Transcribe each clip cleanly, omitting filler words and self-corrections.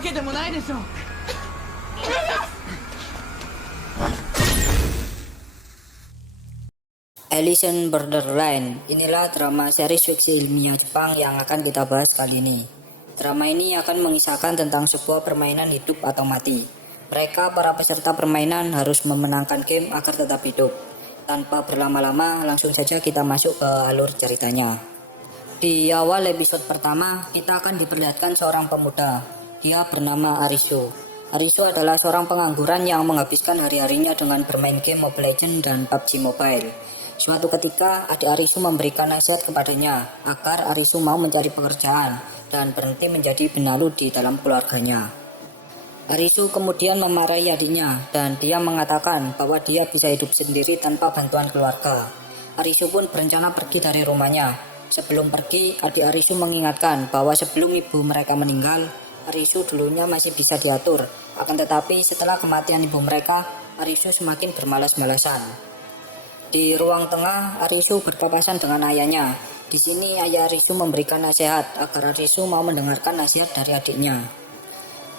けでもないでしょ。Alice in Borderland, inilah drama series fiksi ilmiah Jepang yang akan kita bahas kali ini. Drama ini akan mengisahkan tentang sebuah permainan hidup atau mati. Mereka, para peserta permainan, harus memenangkan game agar tetap hidup. Tanpa berlama-lama, langsung saja kita masuk ke alur ceritanya. Di awal episode pertama, kita akan diperlihatkan seorang pemuda. Dia bernama Arisu. Arisu adalah seorang pengangguran yang menghabiskan hari-harinya dengan bermain game Mobile Legends dan PUBG Mobile. Suatu ketika, adik Arisu memberikan nasihat kepadanya agar Arisu mau mencari pekerjaan dan berhenti menjadi benalu di dalam keluarganya. Arisu kemudian memarahi adiknya dan dia mengatakan bahwa dia bisa hidup sendiri tanpa bantuan keluarga. Arisu pun berencana pergi dari rumahnya. Sebelum pergi, adik Arisu mengingatkan bahwa sebelum ibu mereka meninggal, Arisu dulunya masih bisa diatur. Akan tetapi setelah kematian ibu mereka, Arisu semakin bermalas-malasan. Di ruang tengah, Arisu berpapasan dengan ayahnya. Di sini ayah Arisu memberikan nasihat agar Arisu mau mendengarkan nasihat dari adiknya.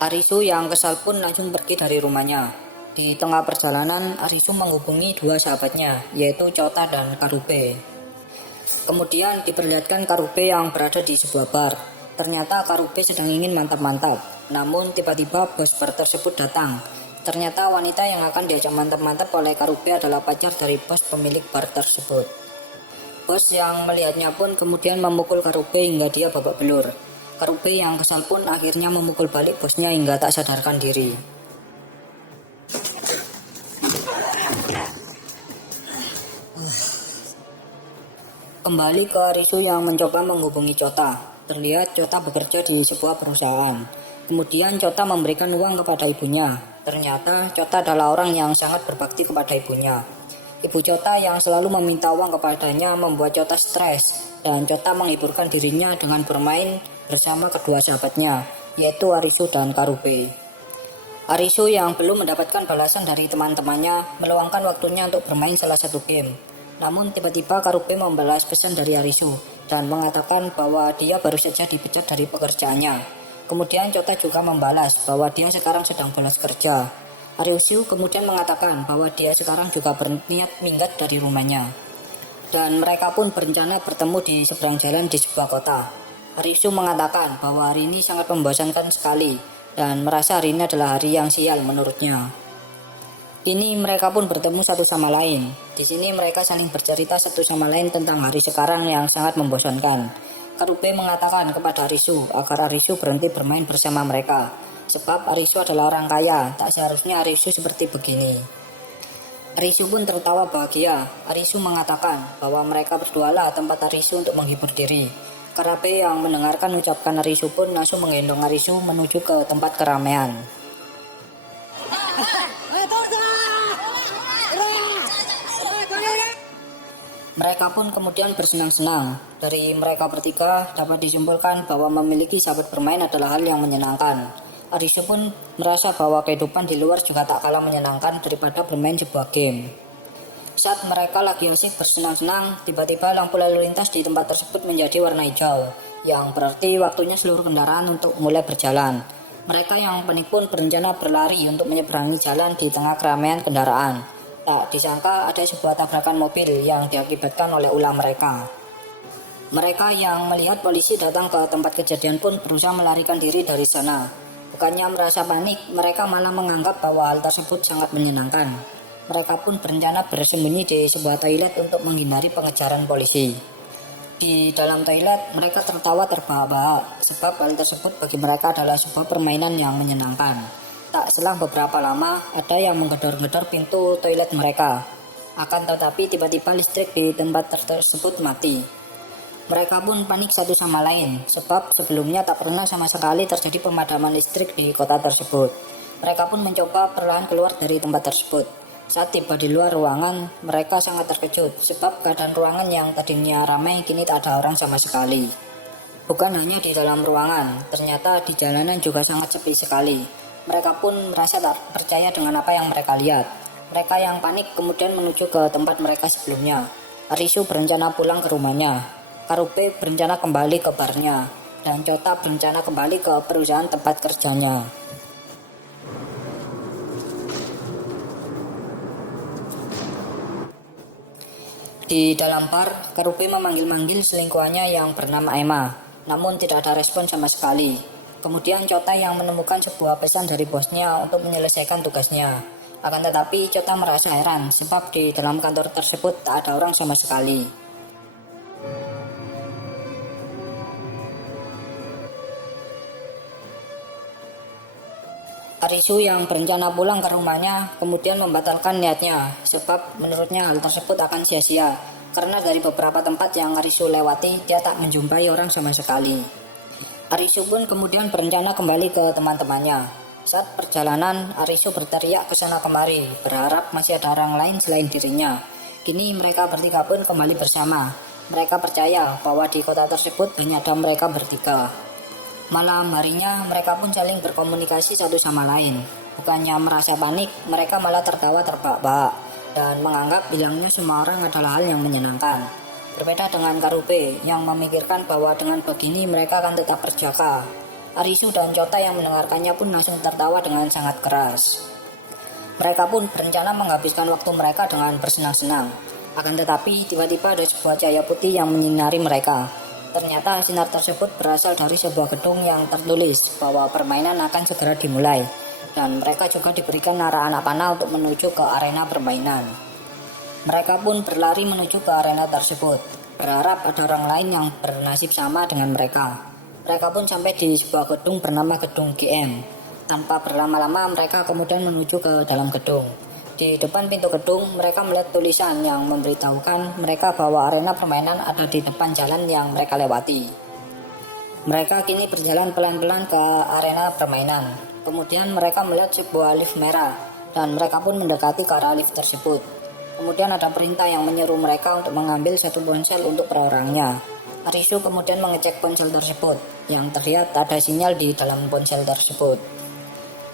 Arisu yang kesal pun langsung pergi dari rumahnya. Di tengah perjalanan, Arisu menghubungi dua sahabatnya, yaitu Chota dan Karube. Kemudian diperlihatkan Karube yang berada di sebuah bar. Ternyata Karube sedang ingin mantap-mantap. Namun tiba-tiba bos bar tersebut datang. Ternyata wanita yang akan diajak mantap-mantap oleh Karube adalah pacar dari bos pemilik bar tersebut. Bos yang melihatnya pun kemudian memukul Karube hingga dia babak belur. Karube yang kesal pun akhirnya memukul balik bosnya hingga tak sadarkan diri. Kembali ke Arisu yang mencoba menghubungi Chota. Terlihat Chota bekerja di sebuah perusahaan. Kemudian Chota memberikan uang kepada ibunya. Ternyata Chota adalah orang yang sangat berbakti kepada ibunya. Ibu Chota yang selalu meminta uang kepadanya membuat Chota stres, dan Chota menghiburkan dirinya dengan bermain bersama kedua sahabatnya, yaitu Arisu dan Karube. Arisu yang belum mendapatkan balasan dari teman-temannya meluangkan waktunya untuk bermain salah satu game. Namun tiba-tiba Karube membalas pesan dari Arisu dan mengatakan bahwa dia baru saja dipecat dari pekerjaannya. Kemudian Chota juga membalas bahwa dia sekarang sedang balas kerja. Arisu kemudian mengatakan bahwa dia sekarang juga berniat minggat dari rumahnya. Dan mereka pun berencana bertemu di seberang jalan di sebuah kota. Arisu mengatakan bahwa hari ini sangat membosankan sekali dan merasa hari ini adalah hari yang sial menurutnya. Kini mereka pun bertemu satu sama lain. Di sini mereka saling bercerita satu sama lain tentang hari sekarang yang sangat membosankan. Karube mengatakan kepada Arisu agar Arisu berhenti bermain bersama mereka. Sebab Arisu adalah orang kaya, tak seharusnya Arisu seperti begini. Arisu pun tertawa bahagia. Arisu mengatakan bahwa mereka berdualah tempat Arisu untuk menghibur diri. Karube yang mendengarkan ucapan Arisu pun langsung menggendong Arisu menuju ke tempat keramaian. Mereka pun kemudian bersenang-senang. Dari mereka bertiga dapat disimpulkan bahwa memiliki sahabat bermain adalah hal yang menyenangkan. Arisu pun merasa bahwa kehidupan di luar juga tak kalah menyenangkan daripada bermain sebuah game. Saat mereka lagi asik bersenang-senang, tiba-tiba lampu lalu lintas di tempat tersebut menjadi warna hijau, yang berarti waktunya seluruh kendaraan untuk mulai berjalan. Mereka yang panik pun berencana berlari untuk menyeberangi jalan di tengah keramaian kendaraan. Tak disangka ada sebuah tabrakan mobil yang diakibatkan oleh ulah mereka. Mereka yang melihat polisi datang ke tempat kejadian pun berusaha melarikan diri dari sana. Bukannya merasa panik, mereka malah menganggap bahwa hal tersebut sangat menyenangkan. Mereka pun berencana bersembunyi di sebuah toilet untuk menghindari pengejaran polisi. Di dalam toilet, mereka tertawa terbahak-bahak sebab hal tersebut bagi mereka adalah sebuah permainan yang menyenangkan. Tak selang beberapa lama, ada yang menggedor-gedor pintu toilet mereka. Akan tetapi tiba-tiba listrik di tempat tersebut mati. Mereka pun panik satu sama lain, sebab sebelumnya tak pernah sama sekali terjadi pemadaman listrik di kota tersebut. Mereka pun mencoba perlahan keluar dari tempat tersebut. Saat tiba di luar ruangan, mereka sangat terkejut, sebab keadaan ruangan yang tadinya ramai kini tak ada orang sama sekali. Bukan hanya di dalam ruangan, ternyata di jalanan juga sangat sepi sekali. Mereka pun merasa tak percaya dengan apa yang mereka lihat. Mereka yang panik kemudian menuju ke tempat mereka sebelumnya. Arisu berencana pulang ke rumahnya. Karube berencana kembali ke barnya. dan Chota berencana kembali ke perusahaan tempat kerjanya. Di dalam bar, Karube memanggil-manggil selingkuhannya yang bernama Emma, namun tidak ada respon sama sekali. Kemudian Chota yang menemukan sebuah pesan dari bosnya untuk menyelesaikan tugasnya. Akan tetapi Chota merasa heran sebab di dalam kantor tersebut tak ada orang sama sekali. Arisu yang berencana pulang ke rumahnya kemudian membatalkan niatnya sebab menurutnya hal tersebut akan sia-sia karena dari beberapa tempat yang Arisu lewati dia tak menjumpai orang sama sekali. Arisu pun kemudian berencana kembali ke teman-temannya. Saat perjalanan Arisu berteriak ke sana kemari berharap masih ada orang lain selain dirinya. Kini mereka bertiga pun kembali bersama. Mereka percaya bahwa di kota tersebut hanya ada mereka bertiga. Malam harinya mereka pun saling berkomunikasi satu sama lain. Bukannya merasa panik, mereka malah tertawa terbahak-bahak dan menganggap bilangnya semua orang adalah hal yang menyenangkan. Berbeda dengan Karube yang memikirkan bahwa dengan begini mereka akan tetap berjaga. Arisu dan Chota yang mendengarkannya pun langsung tertawa dengan sangat keras. Mereka pun berencana menghabiskan waktu mereka dengan bersenang-senang. Akan tetapi tiba-tiba ada sebuah cahaya putih yang menyinari mereka. Ternyata sinar tersebut berasal dari sebuah gedung yang tertulis bahwa permainan akan segera dimulai dan mereka juga diberikan arah anak panah untuk menuju ke arena permainan. Mereka pun berlari menuju ke arena tersebut, berharap ada orang lain yang bernasib sama dengan mereka. Mereka pun sampai di sebuah gedung bernama Gedung GM. Tanpa berlama-lama mereka kemudian menuju ke dalam gedung. Di depan pintu gedung, mereka melihat tulisan yang memberitahukan mereka bahwa arena permainan ada di depan jalan yang mereka lewati. Mereka kini berjalan pelan-pelan ke arena permainan. Kemudian mereka melihat sebuah lift merah, dan mereka pun mendekati ke arah lift tersebut. Kemudian ada perintah yang menyeru mereka untuk mengambil satu ponsel untuk per orangnya. Arisu kemudian mengecek ponsel tersebut, yang terlihat ada sinyal di dalam ponsel tersebut.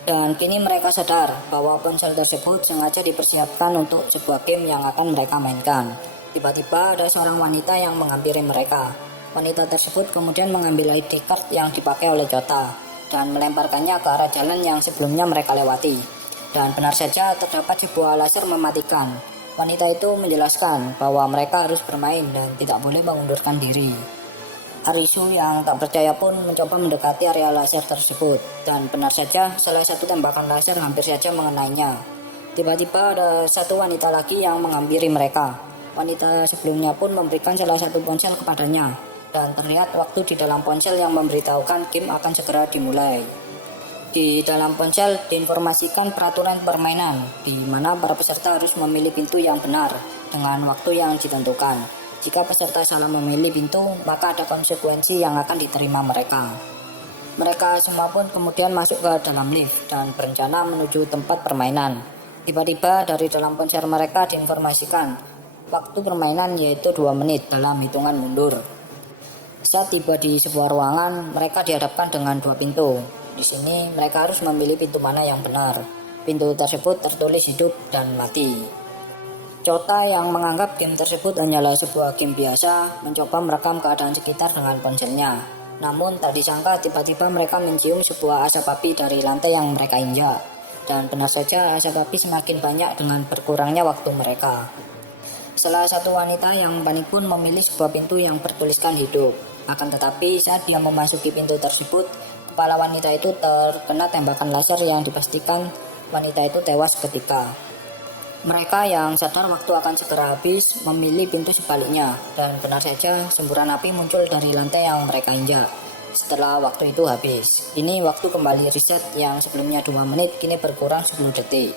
Dan kini mereka sadar bahwa ponsel tersebut sengaja dipersiapkan untuk sebuah game yang akan mereka mainkan. Tiba-tiba ada seorang wanita yang menghampiri mereka. Wanita tersebut kemudian mengambil ID card yang dipakai oleh Chota dan melemparkannya ke arah jalan yang sebelumnya mereka lewati. Dan benar saja terdapat sebuah laser mematikan. Wanita itu menjelaskan bahwa mereka harus bermain dan tidak boleh mengundurkan diri. Arisu yang tak percaya pun mencoba mendekati area laser tersebut dan benar saja salah satu tembakan laser hampir saja mengenainya. Tiba-tiba ada satu wanita lagi yang menghampiri mereka. Wanita sebelumnya pun memberikan salah satu ponsel kepadanya dan terlihat waktu di dalam ponsel yang memberitahukan game akan segera dimulai. Di dalam ponsel diinformasikan peraturan permainan di mana para peserta harus memilih pintu yang benar dengan waktu yang ditentukan. Jika peserta salah memilih pintu, maka ada konsekuensi yang akan diterima mereka. Mereka semua pun kemudian masuk ke dalam lift dan berencana menuju tempat permainan. Tiba-tiba dari dalam ponsel mereka diinformasikan waktu permainan yaitu 2 menit dalam hitungan mundur. Saat tiba di sebuah ruangan, mereka dihadapkan dengan 2 pintu. Di sini mereka harus memilih pintu mana yang benar. Pintu tersebut tertulis hidup dan mati. Chota yang menganggap game tersebut hanyalah sebuah game biasa mencoba merekam keadaan sekitar dengan ponselnya. Namun tak disangka tiba-tiba mereka mencium sebuah asap api dari lantai yang mereka injak. Dan benar saja asap api semakin banyak dengan berkurangnya waktu mereka. Salah satu wanita yang panik pun memilih sebuah pintu yang bertuliskan hidup. Akan tetapi saat dia memasuki pintu tersebut, kepala wanita itu terkena tembakan laser yang dipastikan wanita itu tewas seketika. Mereka yang sadar waktu akan segera habis memilih pintu sebaliknya dan benar saja semburan api muncul dari lantai yang mereka injak. Setelah waktu itu habis, ini waktu kembali reset yang sebelumnya 2 menit kini berkurang 10 detik.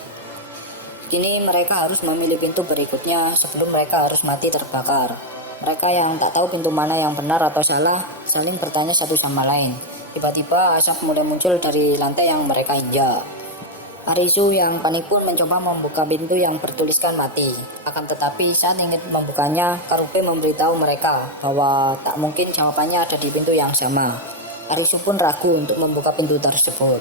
Kini mereka harus memilih pintu berikutnya sebelum mereka harus mati terbakar. Mereka yang tak tahu pintu mana yang benar atau salah saling bertanya satu sama lain. Tiba-tiba asap mulai muncul dari lantai yang mereka injak. Arisu yang panik pun mencoba membuka pintu yang bertuliskan mati. Akan tetapi saat ingin membukanya, Karube memberitahu mereka bahwa tak mungkin jawabannya ada di pintu yang sama. Arisu pun ragu untuk membuka pintu tersebut.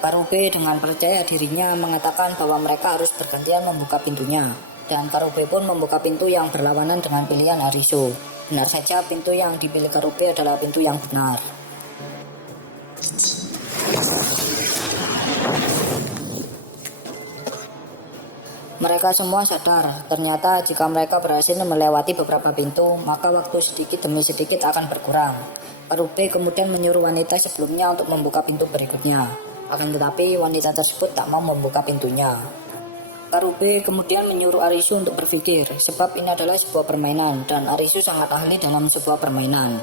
Karube dengan percaya dirinya mengatakan bahwa mereka harus bergantian membuka pintunya. Dan Karube pun membuka pintu yang berlawanan dengan pilihan Arisu. Benar saja pintu yang dipilih Karube adalah pintu yang benar. Mereka semua sadar, ternyata jika mereka berhasil melewati beberapa pintu, maka waktu sedikit demi sedikit akan berkurang. Karube kemudian menyuruh wanita sebelumnya untuk membuka pintu berikutnya. Akan tetapi wanita tersebut tak mau membuka pintunya. Karube kemudian menyuruh Arisu untuk berpikir, sebab ini adalah sebuah permainan dan Arisu sangat ahli dalam sebuah permainan.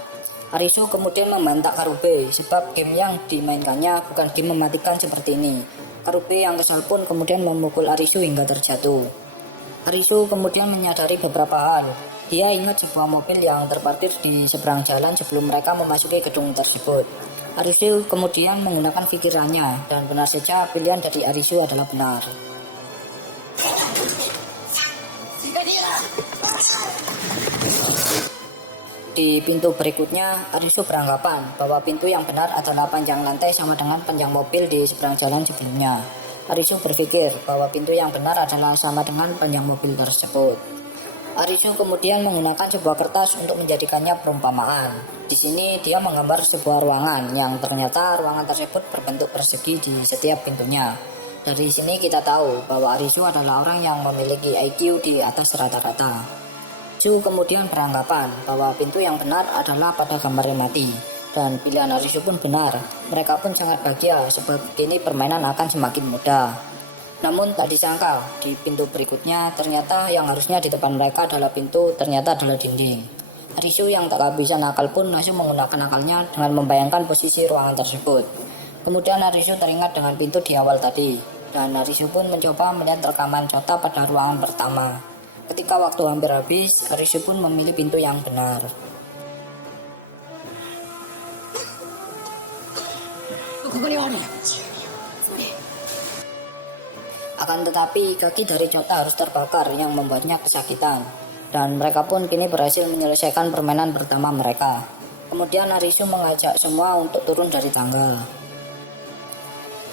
Arisu kemudian membentak Karube, sebab game yang dimainkannya bukan game mematikan seperti ini. Karube yang kesal pun kemudian memukul Arisu hingga terjatuh. Arisu kemudian menyadari beberapa hal. Dia ingat sebuah mobil yang terparkir di seberang jalan sebelum mereka memasuki gedung tersebut. Arisu kemudian menggunakan pikirannya, dan benar saja pilihan dari Arisu adalah benar. Di pintu berikutnya, Arisu beranggapan bahwa pintu yang benar adalah panjang lantai sama dengan panjang mobil di seberang jalan sebelumnya. Arisu berpikir bahwa pintu yang benar adalah sama dengan panjang mobil tersebut. Arisu kemudian menggunakan sebuah kertas untuk menjadikannya perumpamaan. Di sini dia menggambar sebuah ruangan yang ternyata ruangan tersebut berbentuk persegi di setiap pintunya. Dari sini kita tahu bahwa Arisu adalah orang yang memiliki IQ di atas rata-rata. Su kemudian beranggapan bahwa pintu yang benar adalah pada gambar yang mati, dan pilihan Arisu pun benar. Mereka pun sangat bahagia sebab kini permainan akan semakin mudah. Namun tak disangka, di pintu berikutnya ternyata yang harusnya di depan mereka adalah pintu, ternyata adalah dinding. Arisu yang tak kehabisan akal pun langsung menggunakan akalnya dengan membayangkan posisi ruangan tersebut. Kemudian Arisu teringat dengan pintu di awal tadi, dan Arisu pun mencoba melihat rekaman Chota pada ruangan pertama. Ketika waktu hampir habis, Arisu pun memilih pintu yang benar. Akan tetapi kaki dari Chota harus terbakar yang membuatnya kesakitan, dan mereka pun kini berhasil menyelesaikan permainan pertama mereka. Kemudian Arisu mengajak semua untuk turun dari tangga.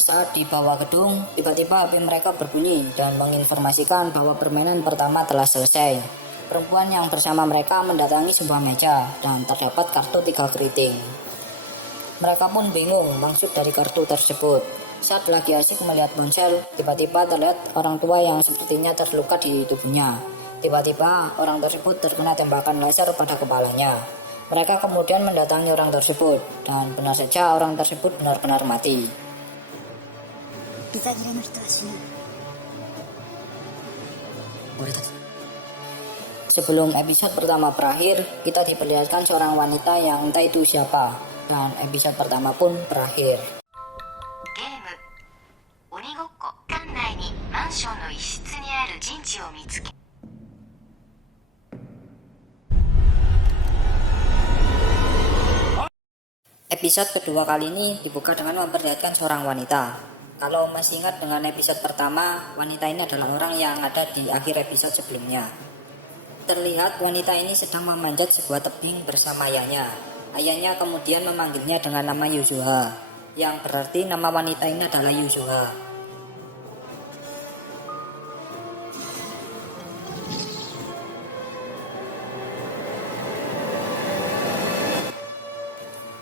Saat di bawah gedung, tiba-tiba HP mereka berbunyi dan menginformasikan bahwa permainan pertama telah selesai. Perempuan yang bersama mereka mendatangi sebuah meja dan terdapat kartu 3 keriting. Mereka pun bingung maksud dari kartu tersebut. Saat lagi asik melihat ponsel, tiba-tiba terlihat orang tua yang sepertinya terluka di tubuhnya. Tiba-tiba orang tersebut terkena tembakan laser pada kepalanya. Mereka kemudian mendatangi orang tersebut, dan benar saja orang tersebut benar-benar mati. Sebelum episode pertama berakhir, kita diperlihatkan seorang wanita yang entah itu siapa, dan episode pertama pun berakhir. Episode kedua kali ini dibuka dengan memperlihatkan seorang wanita. Kalau masih ingat dengan episode pertama, wanita ini adalah orang yang ada di akhir episode sebelumnya. Terlihat wanita ini sedang memanjat sebuah tebing bersama ayahnya. Ayahnya kemudian memanggilnya dengan nama Yuzuha, yang berarti nama wanita ini adalah Yuzuha.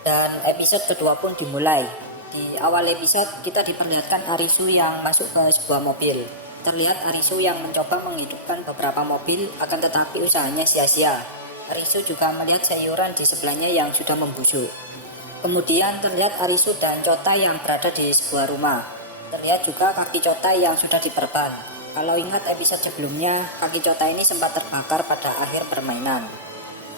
Dan episode kedua pun dimulai. Di awal episode kita diperlihatkan Arisu yang masuk ke sebuah mobil. Terlihat Arisu yang mencoba menghidupkan beberapa mobil, akan tetapi usahanya sia-sia. Arisu juga melihat sayuran di sebelahnya yang sudah membusuk. Kemudian terlihat Arisu dan Chota yang berada di sebuah rumah. Terlihat juga kaki Chota yang sudah diperban. Kalau ingat episode sebelumnya, kaki Chota ini sempat terbakar pada akhir permainan.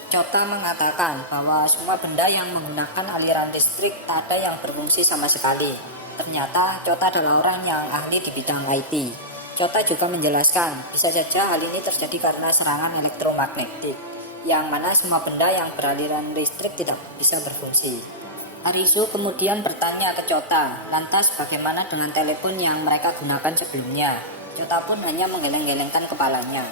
Chota mengatakan bahwa semua benda yang menggunakan aliran listrik tak ada yang berfungsi sama sekali. Ternyata Chota adalah orang yang ahli di bidang IT. Chota juga menjelaskan bisa saja hal ini terjadi karena serangan elektromagnetik, yang mana semua benda yang beraliran listrik tidak bisa berfungsi. Arisu kemudian bertanya ke Chota, lantas bagaimana dengan telepon yang mereka gunakan sebelumnya? Chota pun hanya menggeleng-gelengkan kepalanya.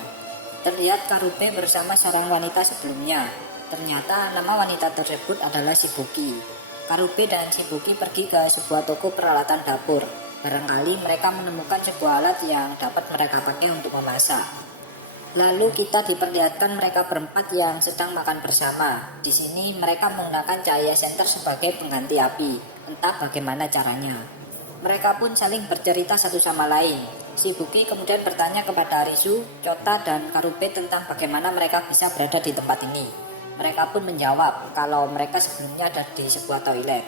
Terlihat Karube bersama seorang wanita sebelumnya. Ternyata nama wanita tersebut adalah Shibuki. Karube dan Shibuki pergi ke sebuah toko peralatan dapur. Barangkali mereka menemukan sebuah alat yang dapat mereka pakai untuk memasak. Lalu kita diperlihatkan mereka berempat yang sedang makan bersama. Di sini mereka menggunakan cahaya senter sebagai pengganti api. Entah bagaimana caranya. Mereka pun saling bercerita satu sama lain. Shibuki kemudian bertanya kepada Arisu, Chota, dan Karube tentang bagaimana mereka bisa berada di tempat ini. Mereka pun menjawab kalau mereka sebelumnya ada di sebuah toilet.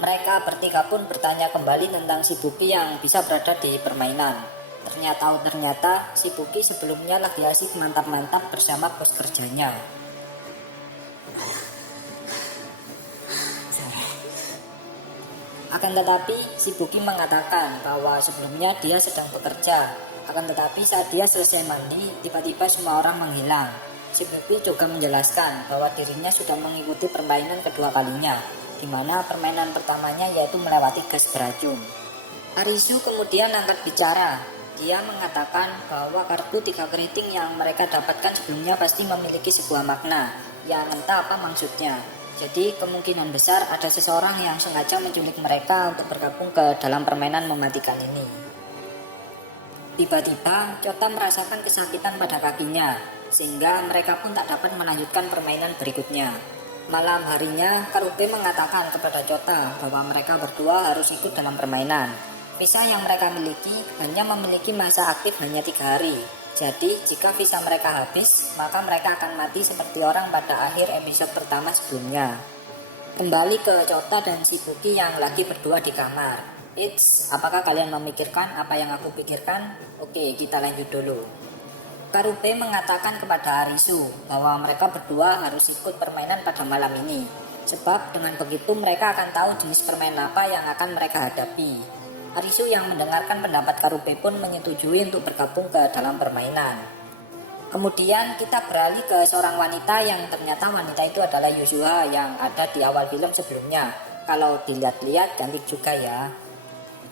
Mereka bertiga pun bertanya kembali tentang Shibuki yang bisa berada di permainan. Ternyata Shibuki sebelumnya lagi asik mantap-mantap bersama bos kerjanya. Akan tetapi, Shibuki mengatakan bahwa sebelumnya dia sedang bekerja. Akan tetapi saat dia selesai mandi, tiba-tiba semua orang menghilang. Shibuki juga menjelaskan bahwa dirinya sudah mengikuti permainan kedua kalinya, di mana permainan pertamanya yaitu melewati gas beracun. Arisu kemudian angkat bicara. Dia mengatakan bahwa kartu 3 keriting yang mereka dapatkan sebelumnya pasti memiliki sebuah makna, yang entah apa maksudnya. Jadi kemungkinan besar ada seseorang yang sengaja menculik mereka untuk bergabung ke dalam permainan mematikan ini. Tiba-tiba Chota merasakan kesakitan pada kakinya, sehingga mereka pun tak dapat melanjutkan permainan berikutnya. Malam harinya, Karube mengatakan kepada Chota bahwa mereka berdua harus ikut dalam permainan. Visa yang mereka miliki hanya memiliki masa aktif hanya 3 hari. Jadi, jika visa mereka habis, maka mereka akan mati seperti orang pada akhir episode pertama sebelumnya. Kembali ke Chota dan Shibuki yang lagi berdua di kamar. Apakah kalian memikirkan apa yang aku pikirkan? Oke, kita lanjut dulu. Karube mengatakan kepada Arisu bahwa mereka berdua harus ikut permainan pada malam ini. Sebab dengan begitu mereka akan tahu jenis permainan apa yang akan mereka hadapi. Arisu yang mendengarkan pendapat Karube pun menyetujui untuk bergabung ke dalam permainan. Kemudian kita beralih ke seorang wanita yang ternyata wanita itu adalah Yuzuha yang ada di awal film sebelumnya. Kalau dilihat-lihat cantik juga ya.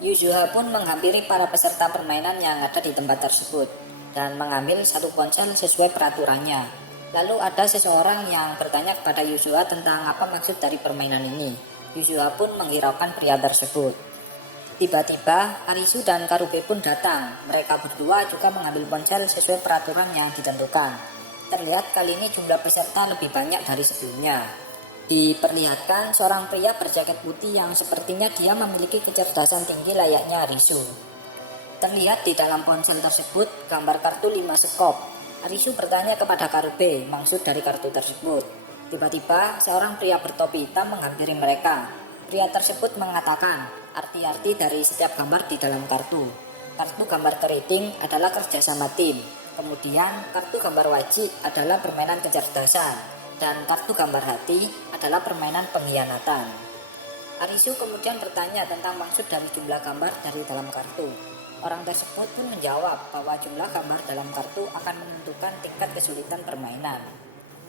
Yuzuha pun menghampiri para peserta permainan yang ada di tempat tersebut dan mengambil satu ponsel sesuai peraturannya. Lalu ada seseorang yang bertanya kepada Yuzuha tentang apa maksud dari permainan ini. Yuzuha pun menghiraukan pria tersebut. Tiba-tiba Arisu dan Karube pun datang. Mereka berdua juga mengambil ponsel sesuai peraturan yang ditentukan. Terlihat kali ini jumlah peserta lebih banyak dari sebelumnya. Diperlihatkan seorang pria berjaket putih yang sepertinya dia memiliki kecerdasan tinggi layaknya Arisu. Terlihat di dalam ponsel tersebut gambar kartu 5 skop. Arisu bertanya kepada Karube maksud dari kartu tersebut. Tiba-tiba seorang pria bertopi hitam menghampiri mereka. Pria tersebut mengatakan arti-arti dari setiap gambar di dalam kartu. Kartu gambar keriting adalah kerjasama tim. Kemudian kartu gambar wajib adalah permainan kecerdasan. Dan kartu gambar hati adalah permainan pengkhianatan. Arisu kemudian bertanya tentang maksud dari jumlah gambar dari dalam kartu. Orang tersebut pun menjawab bahwa jumlah gambar dalam kartu akan menentukan tingkat kesulitan permainan.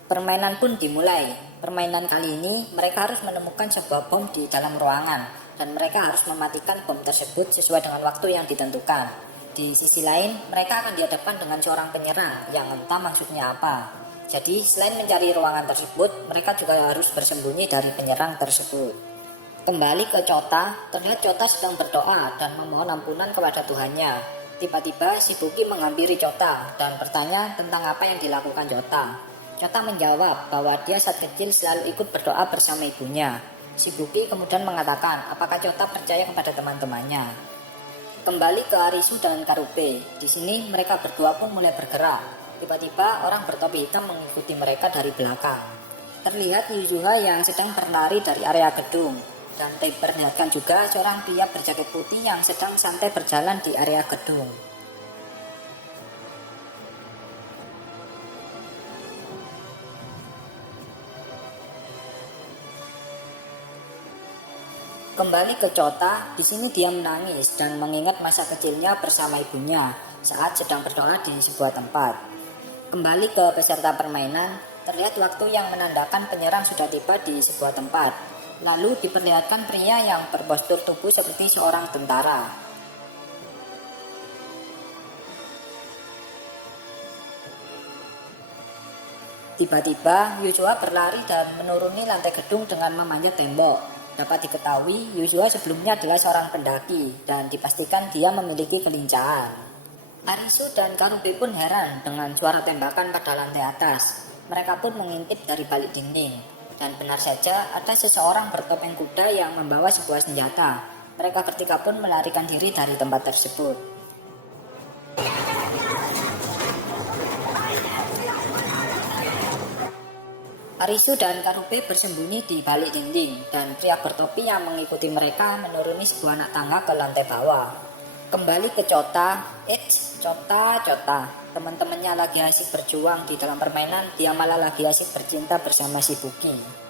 Permainan pun dimulai. Permainan kali ini mereka harus menemukan sebuah bom di dalam ruangan dan mereka harus mematikan bom tersebut sesuai dengan waktu yang ditentukan. Di sisi lain, mereka akan dihadapkan dengan seorang penyerang yang entah maksudnya apa. Jadi, selain mencari ruangan tersebut, mereka juga harus bersembunyi dari penyerang tersebut. Kembali ke Chota, terlihat Chota sedang berdoa dan memohon ampunan kepada Tuhannya. Tiba-tiba Shibuki menghampiri Chota dan bertanya tentang apa yang dilakukan Chota. Chota menjawab bahwa dia saat kecil selalu ikut berdoa bersama ibunya. Shibuki kemudian mengatakan apakah Chota percaya kepada teman-temannya. Kembali ke Arisu dan Karube. Di sini mereka berdua pun mulai bergerak. Tiba-tiba orang bertopi hitam mengikuti mereka dari belakang. Terlihat Yuzuha yang sedang berlari dari area gedung. Dan diperlihatkan juga seorang pria berjaket putih yang sedang santai berjalan di area gedung. Kembali ke Chota, di sini dia menangis dan mengingat masa kecilnya bersama ibunya saat sedang berdoa di sebuah tempat. Kembali ke peserta permainan, terlihat waktu yang menandakan penyerang sudah tiba di sebuah tempat. Lalu diperlihatkan pria yang berpostur tubuh seperti seorang tentara. Tiba-tiba Yuzuha berlari dan menuruni lantai gedung dengan memanjat tembok. Dapat diketahui Yuzuha sebelumnya adalah seorang pendaki dan dipastikan dia memiliki kelincahan. Arisu dan Karube pun heran dengan suara tembakan pada lantai atas. Mereka pun mengintip dari balik dinding. Dan benar saja ada seseorang bertopeng kuda yang membawa sebuah senjata. Mereka bertiga pun melarikan diri dari tempat tersebut. Arisu dan Karube bersembunyi di balik dinding dan pria bertopi yang mengikuti mereka menuruni sebuah anak tangga ke lantai bawah. Kembali ke Cota, Cota. Teman-temannya lagi asik berjuang di dalam permainan, dia malah lagi asik bercinta bersama si Buki.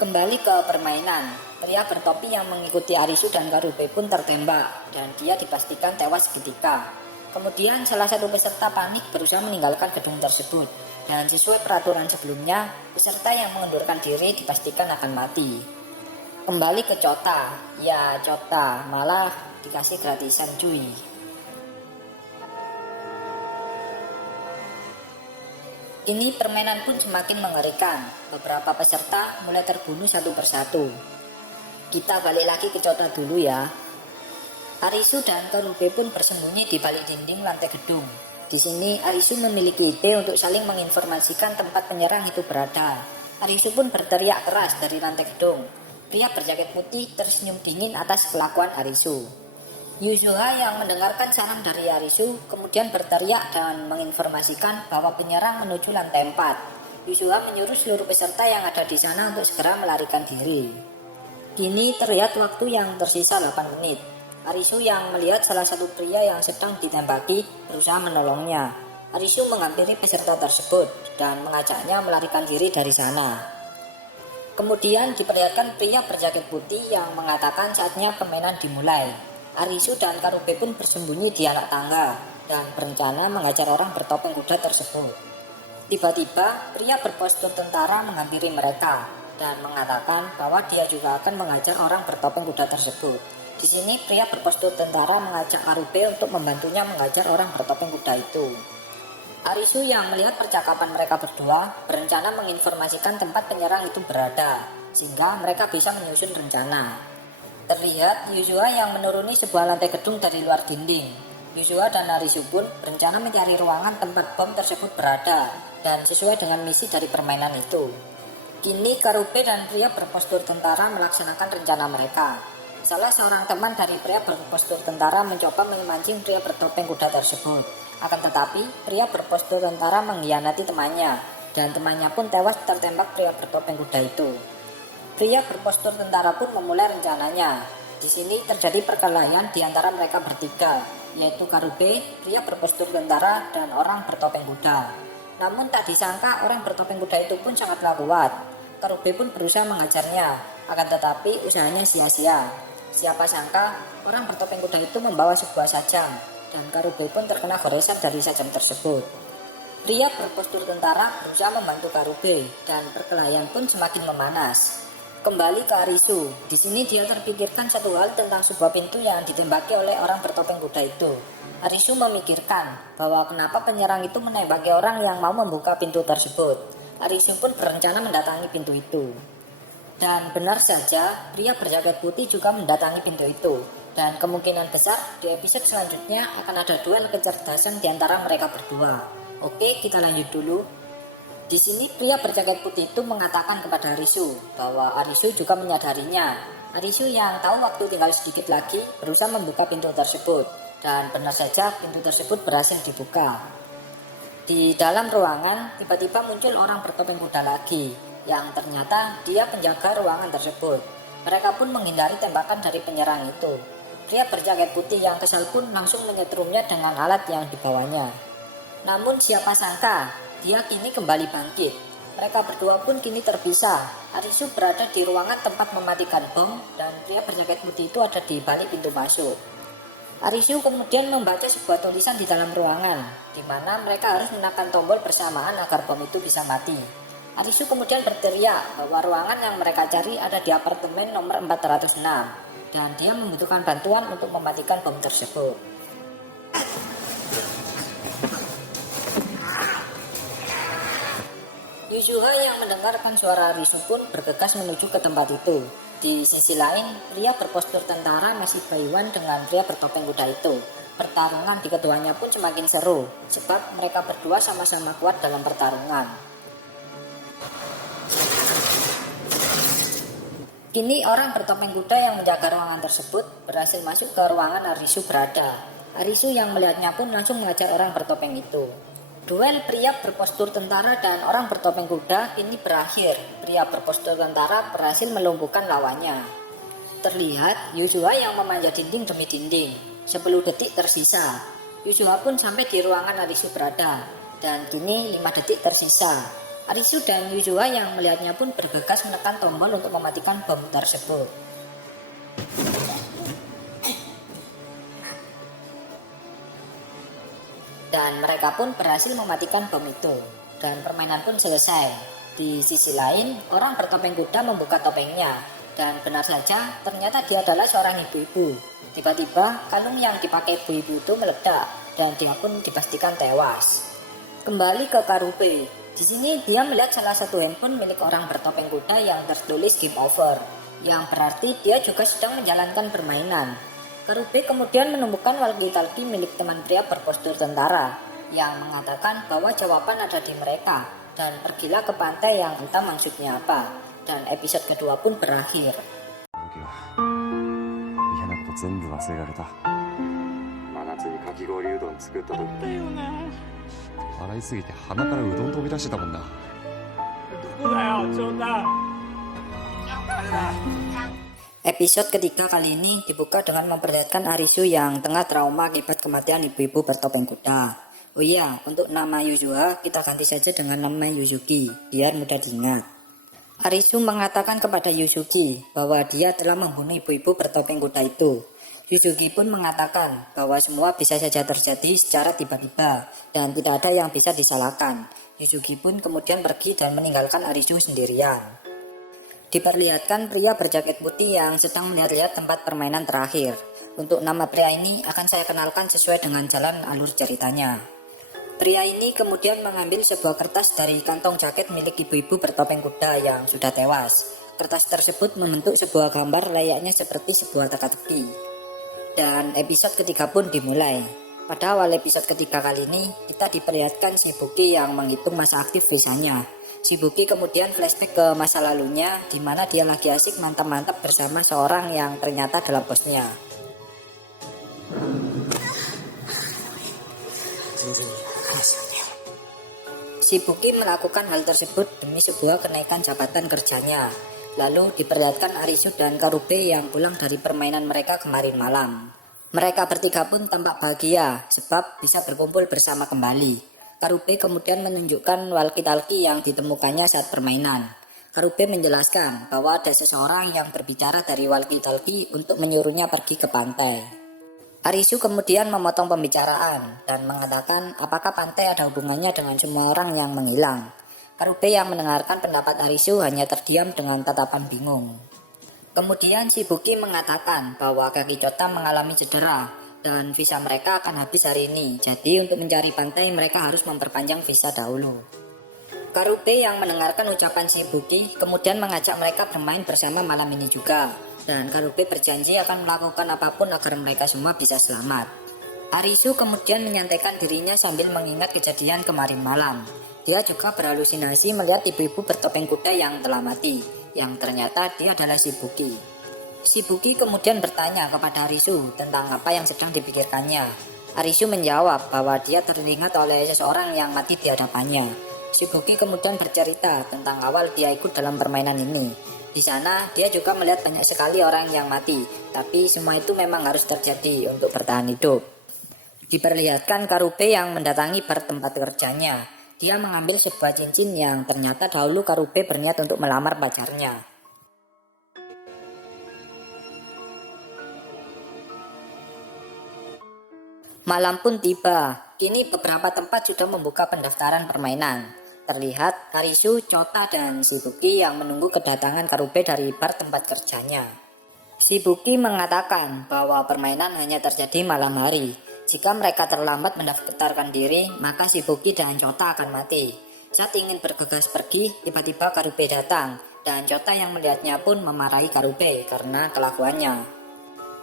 Kembali ke permainan, pria bertopi yang mengikuti Arisu dan Karube pun tertembak dan dia dipastikan tewas seketika. Kemudian salah satu peserta panik berusaha meninggalkan gedung tersebut dan sesuai peraturan sebelumnya, peserta yang mengundurkan diri dipastikan akan mati. Kembali ke Cota, ya Cota malah dikasih gratisan cuy. Kini permainan pun semakin mengerikan. Beberapa peserta mulai terbunuh satu persatu. Kita balik lagi ke Cota dulu ya. Arisu dan Karube pun bersembunyi di balik dinding lantai gedung. Di sini Arisu memiliki ide untuk saling menginformasikan tempat penyerang itu berada. Arisu pun berteriak keras dari lantai gedung. Pria berjaket putih tersenyum dingin atas kelakuan Arisu. Yusua yang mendengarkan saran dari Arisu kemudian berteriak dan menginformasikan bahwa penyerang menuju lantai 4. Yusua menyuruh seluruh peserta yang ada di sana untuk segera melarikan diri. Kini terlihat waktu yang tersisa 8 menit. Arisu yang melihat salah satu pria yang sedang ditembaki berusaha menolongnya. Arisu menghampiri peserta tersebut dan mengajaknya melarikan diri dari sana. Kemudian diperlihatkan pria berjaket putih yang mengatakan saatnya permainan dimulai. Arisu dan Karube pun bersembunyi di anak tangga dan berencana mengajar orang bertopeng kuda tersebut. Tiba-tiba pria berpostur tentara menghampiri mereka dan mengatakan bahwa dia juga akan mengajar orang bertopeng kuda tersebut. Di sini pria berpostur tentara mengajak Karube untuk membantunya mengajar orang bertopeng kuda itu. Arisu yang melihat percakapan mereka berdua berencana menginformasikan tempat penyerang itu berada sehingga mereka bisa menyusun rencana. Terlihat Yusua yang menuruni sebuah lantai gedung dari luar dinding. Yusua dan Arisu pun berencana mencari ruangan tempat bom tersebut berada dan sesuai dengan misi dari permainan itu. Kini Karube dan pria berpostur tentara melaksanakan rencana mereka. Salah seorang teman dari pria berpostur tentara mencoba memancing pria bertopeng kuda tersebut. Akan tetapi pria berpostur tentara mengkhianati temannya dan temannya pun tewas tertembak pria bertopeng kuda itu. Pria berpostur tentara pun memulai rencananya. Di sini terjadi perkelahian di antara mereka bertiga, yaitu Karube, pria berpostur tentara, dan orang bertopeng kuda. Namun tak disangka orang bertopeng kuda itu pun sangatlah kuat. Karube pun berusaha mengajarnya, akan tetapi usahanya sia-sia. Siapa sangka orang bertopeng kuda itu membawa sebuah sajam, dan Karube pun terkena goresan dari sajam tersebut. Pria berpostur tentara berusaha membantu Karube, dan perkelahian pun semakin memanas. Kembali ke Arisu, di sini dia terpikirkan satu hal tentang sebuah pintu yang ditembaki oleh orang bertopeng kuda itu. Arisu memikirkan bahwa kenapa penyerang itu menembaki orang yang mau membuka pintu tersebut. Arisu pun berencana mendatangi pintu itu. Dan benar saja, pria berjaket putih juga mendatangi pintu itu. Dan kemungkinan besar di episode selanjutnya akan ada duel kecerdasan di antara mereka berdua. Oke, kita lanjut dulu. Di sini pria berjaket putih itu mengatakan kepada Arisu bahwa Arisu juga menyadarinya. Arisu yang tahu waktu tinggal sedikit lagi berusaha membuka pintu tersebut dan benar saja pintu tersebut berhasil dibuka. Di dalam ruangan tiba-tiba muncul orang bertopeng kuda lagi yang ternyata dia penjaga ruangan tersebut. Mereka pun menghindari tembakan dari penyerang itu. Pria berjaket putih yang kesal pun langsung menyetrumnya dengan alat yang dibawanya. Namun siapa sangka dia kini kembali bangkit. Mereka berdua pun kini terpisah. Arisu berada di ruangan tempat mematikan bom dan pria berjaket putih itu ada di balik pintu masuk. Arisu kemudian membaca sebuah tulisan di dalam ruangan, di mana mereka harus menekan tombol bersamaan agar bom itu bisa mati. Arisu kemudian berteriak bahwa ruangan yang mereka cari ada di apartemen nomor 406 dan dia membutuhkan bantuan untuk mematikan bom tersebut. Yusua yang mendengarkan suara Arisu pun bergegas menuju ke tempat itu. Di sisi lain, pria berpostur tentara masih berhubungan dengan pria bertopeng kuda itu. Pertarungan di keduanya pun semakin seru, sebab mereka berdua sama-sama kuat dalam pertarungan. Kini orang bertopeng kuda yang menjaga ruangan tersebut berhasil masuk ke ruangan Arisu berada. Arisu yang melihatnya pun langsung mengajar orang bertopeng itu. Duel pria berpostur tentara dan orang bertopeng kuda ini berakhir. Pria berpostur tentara berhasil melumpuhkan lawannya. Terlihat Yuzua yang memanjat dinding demi dinding. 10 detik tersisa. Yuzua pun sampai di ruangan Arisu berada. Dan kini 5 detik tersisa. Arisu dan Yuzua yang melihatnya pun bergegas menekan tombol untuk mematikan bom tersebut. Dan mereka pun berhasil mematikan bom itu. Dan permainan pun selesai. Di sisi lain, orang bertopeng kuda membuka topengnya. Dan benar saja, ternyata dia adalah seorang ibu-ibu. Tiba-tiba, kalung yang dipakai ibu-ibu itu meledak. Dan dia pun dipastikan tewas. Kembali ke Karube. Di sini dia melihat salah satu handphone milik orang bertopeng kuda yang tertulis game over. Yang berarti dia juga sedang menjalankan permainan. Karube kemudian menemukan walkie-talkie milik teman pria berpostur tentara yang mengatakan bahwa jawaban ada di mereka dan pergilah ke pantai yang entah maksudnya apa. Dan episode kedua pun berakhir. 嫌なこと全部忘れられた。真夏にかき氷うどん作った時だよな。笑いすぎて鼻からうどん飛び出してたもんな。どこだよ、ちょうだ。 Episode ketiga kali ini dibuka dengan memperlihatkan Arisu yang tengah trauma akibat kematian ibu-ibu bertopeng kuda. Oh iya, untuk nama Yuzua kita ganti saja dengan nama Yuzuki, biar mudah diingat. Arisu mengatakan kepada Yuzuki bahwa dia telah membunuh ibu-ibu bertopeng kuda itu. Yuzuki pun mengatakan bahwa semua bisa saja terjadi secara tiba-tiba dan tidak ada yang bisa disalahkan. Yuzuki pun kemudian pergi dan meninggalkan Arisu sendirian. Diperlihatkan pria berjaket putih yang sedang melihat-lihat tempat permainan terakhir. Untuk nama pria ini akan saya kenalkan sesuai dengan jalan alur ceritanya. Pria ini kemudian mengambil sebuah kertas dari kantong jaket milik ibu-ibu bertopeng kuda yang sudah tewas. Kertas tersebut membentuk sebuah gambar layaknya seperti sebuah teka-teki. Dan episode ketiga pun dimulai. Pada awal episode ketiga kali ini, kita diperlihatkan Shibuki yang menghitung masa aktif visanya. Shibuki kemudian flashback ke masa lalunya, di mana dia lagi asik mantap-mantap bersama seorang yang ternyata adalah bosnya. Shibuki melakukan hal tersebut demi sebuah kenaikan jabatan kerjanya. Lalu diperlihatkan Arisu dan Karube yang pulang dari permainan mereka kemarin malam. Mereka bertiga pun tampak bahagia sebab bisa berkumpul bersama kembali. Karube kemudian menunjukkan walkie-talkie yang ditemukannya saat permainan. Karube menjelaskan bahwa ada seseorang yang berbicara dari walkie-talkie untuk menyuruhnya pergi ke pantai. Arisu kemudian memotong pembicaraan dan mengatakan apakah pantai ada hubungannya dengan semua orang yang menghilang. Karube yang mendengarkan pendapat Arisu hanya terdiam dengan tatapan bingung. Kemudian Shibuki mengatakan bahwa kaki Chota mengalami cedera dan visa mereka akan habis hari ini. Jadi untuk mencari pantai mereka harus memperpanjang visa dahulu. Karube yang mendengarkan ucapan Shibuki kemudian mengajak mereka bermain bersama malam ini juga. Dan Karube berjanji akan melakukan apapun agar mereka semua bisa selamat. Arisu kemudian menyantaikan dirinya sambil mengingat kejadian kemarin malam. Dia juga berhalusinasi melihat ibu-ibu bertopeng kuda yang telah mati, yang ternyata dia adalah Shibuki. Shibuki kemudian bertanya kepada Arisu tentang apa yang sedang dipikirkannya. Arisu menjawab bahwa dia teringat oleh seseorang yang mati di hadapannya. Shibuki kemudian bercerita tentang awal dia ikut dalam permainan ini. Di sana dia juga melihat banyak sekali orang yang mati, tapi semua itu memang harus terjadi untuk bertahan hidup. Diperlihatkan Karube yang mendatangi bar tempat kerjanya. Dia mengambil sebuah cincin yang ternyata dahulu Karube berniat untuk melamar pacarnya. Malam pun tiba. Kini beberapa tempat sudah membuka pendaftaran permainan. Terlihat Arisu, Chota, dan Shibuki yang menunggu kedatangan Karube dari bar tempat kerjanya. Shibuki mengatakan bahwa permainan hanya terjadi malam hari. Jika mereka terlambat mendaftarkan diri, maka Shibuki dan Chota akan mati. Saat ingin bergegas pergi, tiba-tiba Karube datang, dan Chota yang melihatnya pun memarahi Karube karena kelakuannya.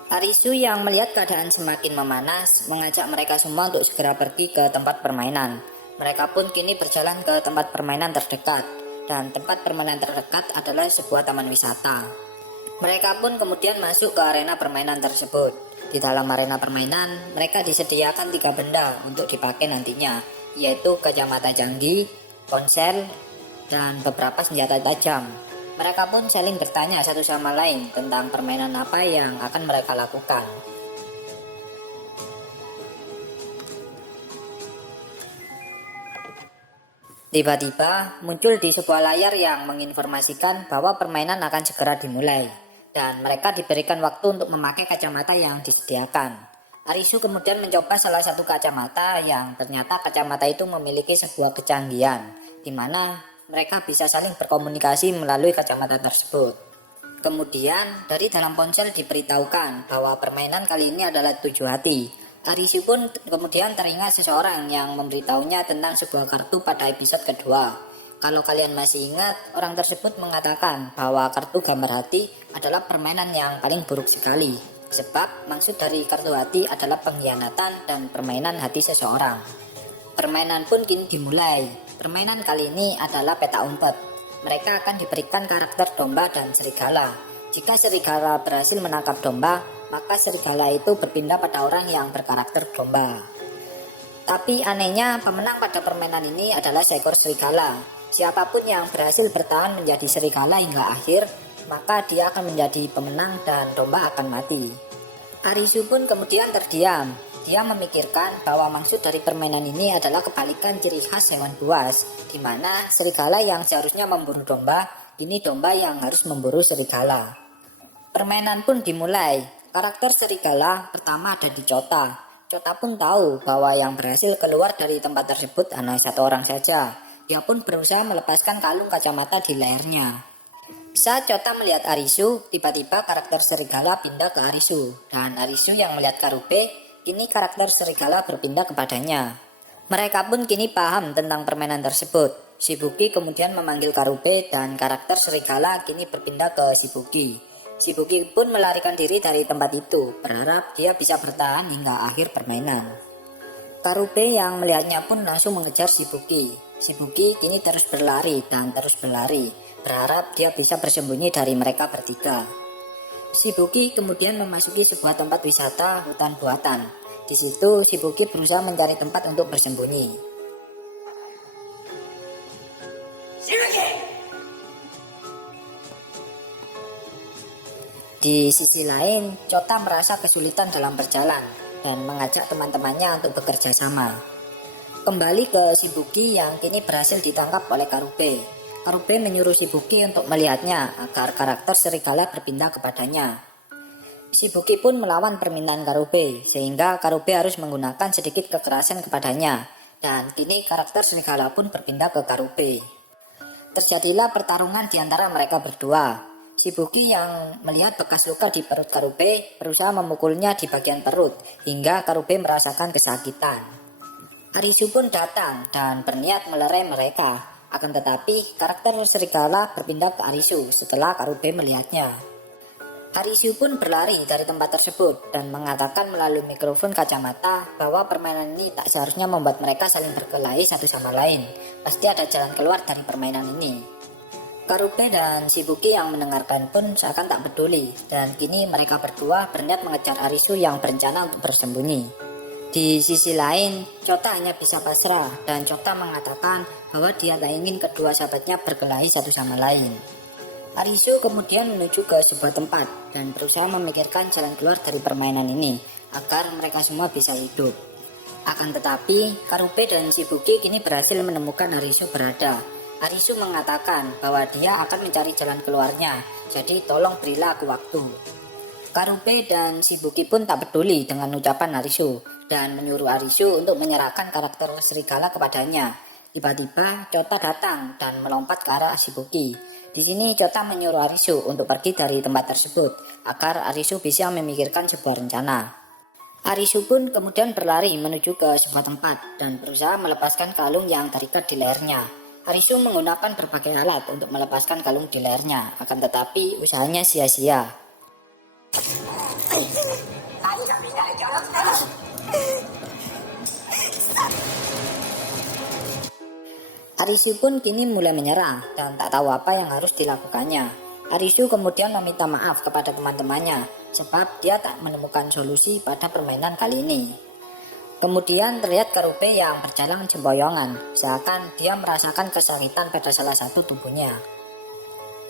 Arisu yang melihat keadaan semakin memanas mengajak mereka semua untuk segera pergi ke tempat permainan. Mereka pun kini berjalan ke tempat permainan terdekat, dan tempat permainan terdekat adalah sebuah taman wisata. Mereka pun kemudian masuk ke arena permainan tersebut. Di dalam arena permainan, mereka disediakan 3 benda untuk dipakai nantinya, yaitu kacamata canggih, ponsel, dan beberapa senjata tajam. Mereka pun saling bertanya satu sama lain tentang permainan apa yang akan mereka lakukan. Tiba-tiba muncul di sebuah layar yang menginformasikan bahwa permainan akan segera dimulai, dan mereka diberikan waktu untuk memakai kacamata yang disediakan. Arisu kemudian mencoba salah satu kacamata yang ternyata kacamata itu memiliki sebuah kecanggihan, di mana mereka bisa saling berkomunikasi melalui kacamata tersebut. Kemudian dari dalam ponsel diberitahukan bahwa permainan kali ini adalah 7 hati. Arisu pun kemudian teringat seseorang yang memberitahunya tentang sebuah kartu pada episode kedua. Kalau kalian masih ingat, orang tersebut mengatakan bahwa kartu gambar hati adalah permainan yang paling buruk sekali. Sebab maksud dari kartu hati adalah pengkhianatan dan permainan hati seseorang. Permainan pun kini dimulai. Permainan kali ini adalah peta umpet. Mereka akan diberikan karakter domba dan serigala. Jika serigala berhasil menangkap domba, maka serigala itu berpindah pada orang yang berkarakter domba. Tapi anehnya, pemenang pada permainan ini adalah seekor serigala. Siapapun yang berhasil bertahan menjadi serigala hingga akhir, maka dia akan menjadi pemenang dan domba akan mati. Arisu pun kemudian terdiam. Dia memikirkan bahwa maksud dari permainan ini adalah kebalikan ciri khas hewan buas, di mana serigala yang seharusnya memburu domba, ini domba yang harus memburu serigala. Permainan pun dimulai. Karakter serigala pertama ada di Chota. Chota pun tahu bahwa yang berhasil keluar dari tempat tersebut hanya 1 orang saja. Dia pun berusaha melepaskan kalung kacamata di lehernya. Saat Chota melihat Arisu, tiba-tiba karakter serigala pindah ke Arisu, dan Arisu yang melihat Karube, kini karakter serigala berpindah kepadanya. Mereka pun kini paham tentang permainan tersebut. Shibuki kemudian memanggil Karube dan karakter serigala kini berpindah ke Shibuki. Shibuki pun melarikan diri dari tempat itu, berharap dia bisa bertahan hingga akhir permainan. Karube yang melihatnya pun langsung mengejar Shibuki. Shibuki kini terus berlari dan terus berlari, berharap dia bisa bersembunyi dari mereka bertiga. Shibuki kemudian memasuki sebuah tempat wisata hutan buatan. Di situ Shibuki berusaha mencari tempat untuk bersembunyi. Di sisi lain, Chota merasa kesulitan dalam berjalan dan mengajak teman-temannya untuk bekerja sama. Kembali ke Shibuki yang kini berhasil ditangkap oleh Karube. Karube menyuruh Shibuki untuk melihatnya agar karakter serigala berpindah kepadanya. Shibuki pun melawan permintaan Karube, sehingga Karube harus menggunakan sedikit kekerasan kepadanya, dan kini karakter serigala pun berpindah ke Karube. Terjadilah pertarungan di antara mereka berdua. Shibuki yang melihat bekas luka di perut Karube berusaha memukulnya di bagian perut, hingga Karube merasakan kesakitan. Arisu pun datang dan berniat melerai mereka. Akan tetapi, karakter serigala berpindah ke Arisu setelah Karube melihatnya. Arisu pun berlari dari tempat tersebut dan mengatakan melalui mikrofon kacamata bahwa permainan ini tak seharusnya membuat mereka saling berkelahi satu sama lain. Pasti ada jalan keluar dari permainan ini. Karube dan Shibuki yang mendengarkan pun seakan tak peduli, dan kini mereka berdua berniat mengejar Arisu yang berencana untuk bersembunyi. Di sisi lain, Chota hanya bisa pasrah, dan Chota mengatakan bahwa dia tak ingin kedua sahabatnya berkelahi satu sama lain. Arisu kemudian menuju ke sebuah tempat dan berusaha memikirkan jalan keluar dari permainan ini agar mereka semua bisa hidup. Akan tetapi, Karube dan Shibuki kini berhasil menemukan Arisu berada. Arisu mengatakan bahwa dia akan mencari jalan keluarnya, jadi tolong berilah aku waktu. Karube dan Shibuki pun tak peduli dengan ucapan Arisu dan menyuruh Arisu untuk menyerahkan karakter serigala kepadanya. Tiba-tiba Chota datang dan melompat ke arah Shibuki. Di sini Chota menyuruh Arisu untuk pergi dari tempat tersebut agar Arisu bisa memikirkan sebuah rencana. Arisu pun kemudian berlari menuju ke sebuah tempat dan berusaha melepaskan kalung yang terikat di lehernya. Arisu menggunakan berbagai alat untuk melepaskan kalung di lehernya, akan tetapi usahanya sia-sia. Arisu pun kini mulai menyerah dan tak tahu apa yang harus dilakukannya. Arisu kemudian meminta maaf kepada teman-temannya sebab dia tak menemukan solusi pada permainan kali ini. Kemudian terlihat Karube yang berjalan sempoyongan, seakan dia merasakan kesakitan pada salah satu tubuhnya.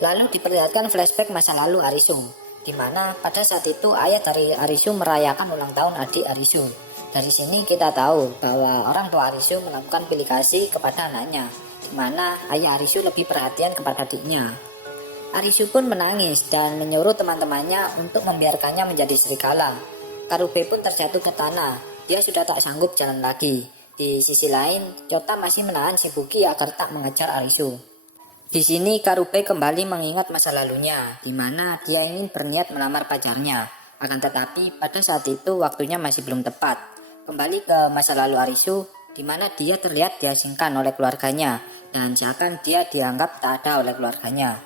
Lalu diperlihatkan flashback masa lalu Arisu, di mana pada saat itu ayah dari Arisu merayakan ulang tahun adik Arisu. Dari sini kita tahu bahwa orang tua Arisu melakukan pilih kasih kepada anaknya, di mana ayah Arisu lebih perhatian kepada adiknya. Arisu pun menangis dan menyuruh teman-temannya untuk membiarkannya menjadi serigala. Karube pun terjatuh ke tanah. Dia sudah tak sanggup jalan lagi. Di sisi lain, Chota masih menahan Shibuki agar tak mengejar Arisu. Di sini Karube kembali mengingat masa lalunya, di mana dia ingin berniat melamar pacarnya. Akan tetapi pada saat itu waktunya masih belum tepat. Kembali ke masa lalu Arisu, di mana dia terlihat diasingkan oleh keluarganya, dan seakan dia dianggap tak ada oleh keluarganya.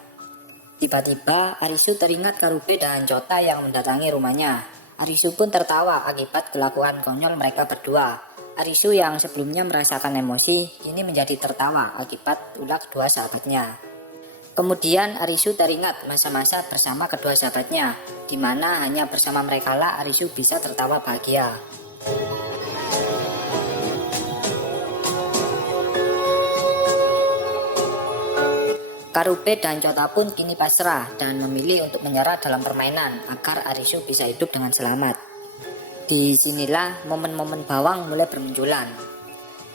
Tiba-tiba Arisu teringat Karube dan Chota yang mendatangi rumahnya. Arisu pun tertawa akibat kelakuan konyol mereka berdua. Arisu yang sebelumnya merasakan emosi, kini menjadi tertawa akibat ulah kedua sahabatnya. Kemudian Arisu teringat masa-masa bersama kedua sahabatnya, di mana hanya bersama mereka lah Arisu bisa tertawa bahagia. Karube dan Chota pun kini pasrah dan memilih untuk menyerah dalam permainan agar Arisu bisa hidup dengan selamat. Disinilah momen-momen bawang mulai bermunculan.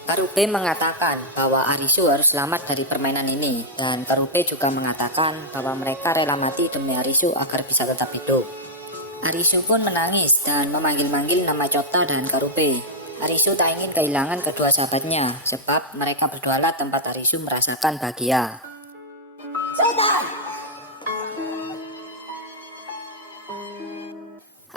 Karube mengatakan bahwa Arisu harus selamat dari permainan ini, dan Karube juga mengatakan bahwa mereka rela mati demi Arisu agar bisa tetap hidup. Arisu pun menangis dan memanggil-manggil nama Chota dan Karube. Arisu tak ingin kehilangan kedua sahabatnya sebab mereka berdualah tempat Arisu merasakan bahagia.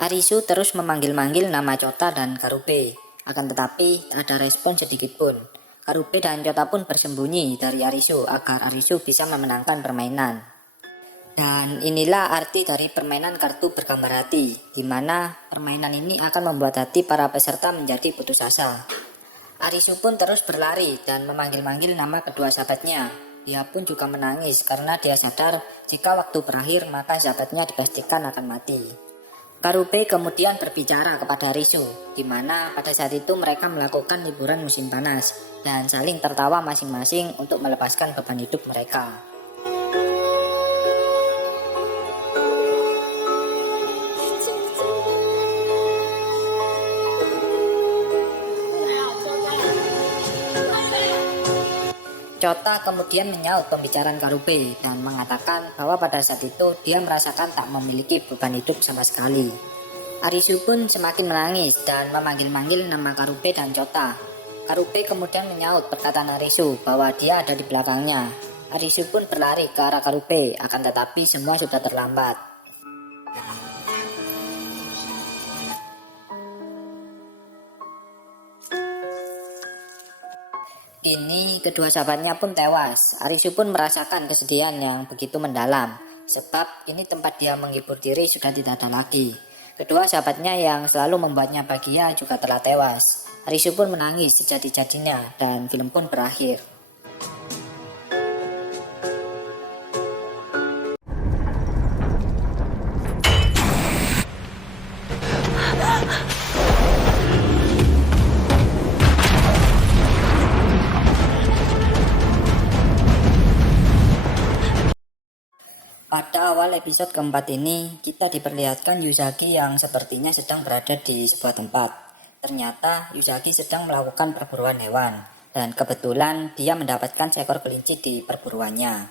Arisu terus memanggil-manggil nama Chota dan Karube, akan tetapi tak ada respon sedikit pun. Karube dan Chota pun bersembunyi dari Arisu agar Arisu bisa memenangkan permainan. Dan inilah arti dari permainan kartu bergambar hati, di mana permainan ini akan membuat hati para peserta menjadi putus asa. Arisu pun terus berlari dan memanggil-manggil nama kedua sahabatnya. Dia pun juga menangis karena dia sadar jika waktu berakhir maka sahabatnya dipastikan akan mati. Karube kemudian berbicara kepada Arisu, di mana pada saat itu mereka melakukan liburan musim panas dan saling tertawa masing-masing untuk melepaskan beban hidup mereka. Chota kemudian menyaut pembicaraan Karube dan mengatakan bahwa pada saat itu dia merasakan tak memiliki beban hidup sama sekali. Arisu pun semakin menangis dan memanggil-manggil nama Karube dan Chota. Karube kemudian menyaut perkataan Arisu bahwa dia ada di belakangnya. Arisu pun berlari ke arah Karube, akan tetapi semua sudah terlambat. Kini kedua sahabatnya pun tewas. Arisu pun merasakan kesedihan yang begitu mendalam, sebab ini tempat dia menghibur diri sudah tidak ada lagi. Kedua sahabatnya yang selalu membuatnya bahagia juga telah tewas. Arisu pun menangis sejadi-jadinya dan film pun berakhir. Pada awal episode keempat ini, kita diperlihatkan Yuzaki yang sepertinya sedang berada di sebuah tempat. Ternyata Yuzaki sedang melakukan perburuan hewan, dan kebetulan dia mendapatkan seekor kelinci di perburuannya.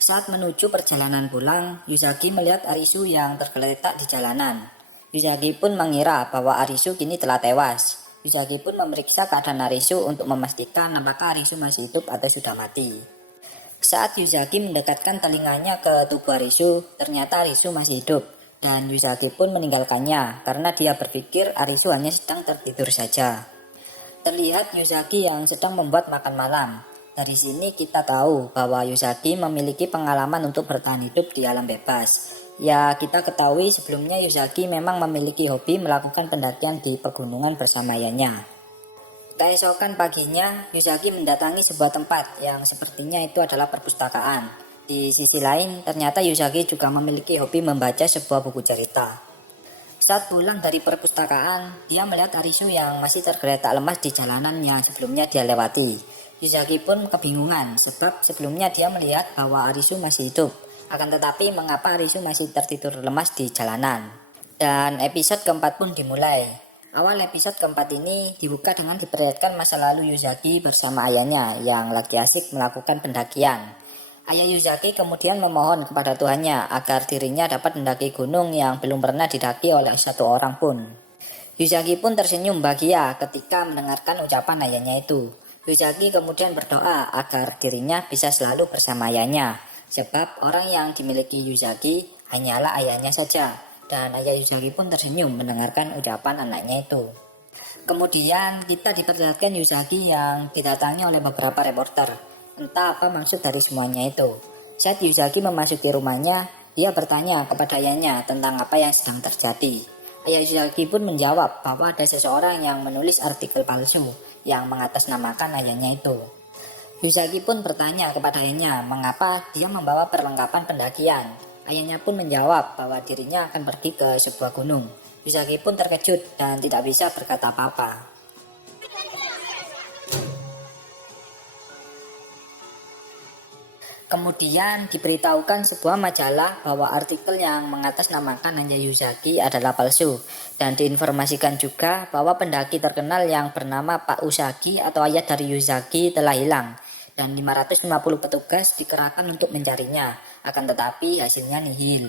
Saat menuju perjalanan pulang, Yuzaki melihat Arisu yang tergeletak di jalanan. Yuzaki pun mengira bahwa Arisu kini telah tewas. Yuzaki pun memeriksa keadaan Arisu untuk memastikan apakah Arisu masih hidup atau sudah mati. Saat Yuzaki mendekatkan telinganya ke tubuh Arisu, ternyata Arisu masih hidup, dan Yuzaki pun meninggalkannya karena dia berpikir Arisu hanya sedang tertidur saja. Terlihat Yuzaki yang sedang membuat makan malam. Dari sini kita tahu bahwa Yuzaki memiliki pengalaman untuk bertahan hidup di alam bebas. Ya, kita ketahui sebelumnya Yuzaki memang memiliki hobi melakukan pendakian di pegunungan bersama ayahnya. Keesokan paginya, Yuzaki mendatangi sebuah tempat yang sepertinya itu adalah perpustakaan. Di sisi lain, ternyata Yuzaki juga memiliki hobi membaca sebuah buku cerita. Saat pulang dari perpustakaan, dia melihat Arisu yang masih tergeletak lemas di jalanan yang sebelumnya dia lewati. Yuzaki pun kebingungan sebab sebelumnya dia melihat bahwa Arisu masih hidup. Akan tetapi mengapa Arisu masih tertidur lemas di jalanan? Dan episode keempat pun dimulai. Awal episode keempat ini dibuka dengan diperlihatkan masa lalu Yuzaki bersama ayahnya yang lagi asik melakukan pendakian. Ayah Yuzaki kemudian memohon kepada Tuhannya agar dirinya dapat mendaki gunung yang belum pernah didaki oleh satu orang pun. Yuzaki pun tersenyum bahagia ketika mendengarkan ucapan ayahnya itu. Yuzaki kemudian berdoa agar dirinya bisa selalu bersama ayahnya, sebab orang yang dimiliki Yuzaki hanyalah ayahnya saja. Dan ayah Yuzaki pun tersenyum mendengarkan ucapan anaknya itu. Kemudian kita diperlihatkan Yuzaki yang didatangi oleh beberapa reporter. Entah apa maksud dari semuanya itu. Saat Yuzaki memasuki rumahnya, dia bertanya kepada ayahnya tentang apa yang sedang terjadi. Ayah Yuzaki pun menjawab bahwa ada seseorang yang menulis artikel palsu yang mengatasnamakan ayahnya itu. Yuzaki pun bertanya kepada ayahnya mengapa dia membawa perlengkapan pendakian. Ayahnya pun menjawab bahwa dirinya akan pergi ke sebuah gunung. Yuzaki pun terkejut dan tidak bisa berkata apa-apa. Kemudian diberitahukan sebuah majalah bahwa artikel yang mengatasnamakan hanya Yuzaki adalah palsu. Dan diinformasikan juga bahwa pendaki terkenal yang bernama Pak Usagi atau ayah dari Yuzaki telah hilang. Dan 550 petugas dikerahkan untuk mencarinya. Akan tetapi hasilnya nihil.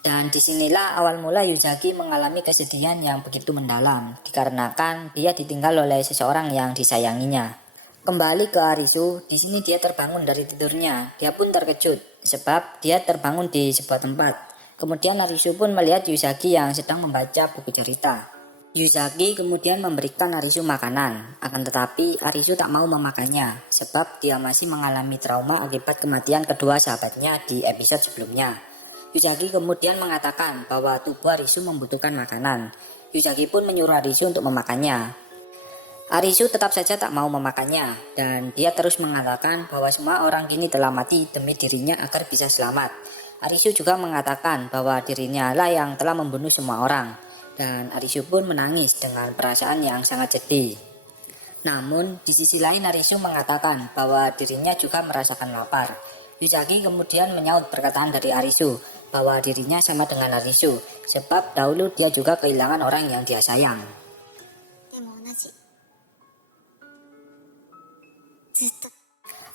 Dan disinilah awal mula Yuzaki mengalami kesedihan yang begitu mendalam. Dikarenakan dia ditinggal oleh seseorang yang disayanginya. Kembali ke Arisu, di sini dia terbangun dari tidurnya. Dia pun terkejut sebab dia terbangun di sebuah tempat. Kemudian Arisu pun melihat Yuzaki yang sedang membaca buku cerita. Yuzaki kemudian memberikan Arisu makanan. Akan tetapi Arisu tak mau memakannya sebab dia masih mengalami trauma akibat kematian kedua sahabatnya di episode sebelumnya. Yuzaki kemudian mengatakan bahwa tubuh Arisu membutuhkan makanan. Yuzaki pun menyuruh Arisu untuk memakannya. Arisu tetap saja tak mau memakannya dan dia terus mengatakan bahwa semua orang kini telah mati demi dirinya agar bisa selamat. Arisu juga mengatakan bahwa dirinya lah yang telah membunuh semua orang dan Arisu pun menangis dengan perasaan yang sangat sedih. Namun di sisi lain Arisu mengatakan bahwa dirinya juga merasakan lapar. Yuzaki kemudian menyaut perkataan dari Arisu bahwa dirinya sama dengan Arisu sebab dahulu dia juga kehilangan orang yang dia sayang.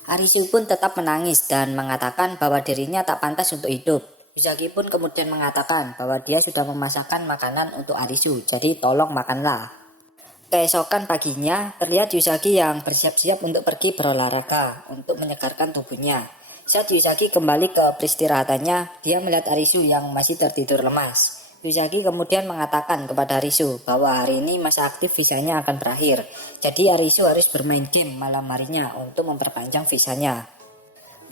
Arisu pun tetap menangis dan mengatakan bahwa dirinya tak pantas untuk hidup. Yuzaki pun kemudian mengatakan bahwa dia sudah memasakkan makanan untuk Arisu, jadi tolong makanlah. Keesokan paginya, terlihat Yuzaki yang bersiap-siap untuk pergi berolahraga untuk menyegarkan tubuhnya. Saat Yuzaki kembali ke peristirahatannya, dia melihat Arisu yang masih tertidur lemas. Yuzaki kemudian mengatakan kepada Arisu bahwa hari ini masa aktif visanya akan berakhir. Jadi Arisu harus bermain game malam harinya untuk memperpanjang visanya.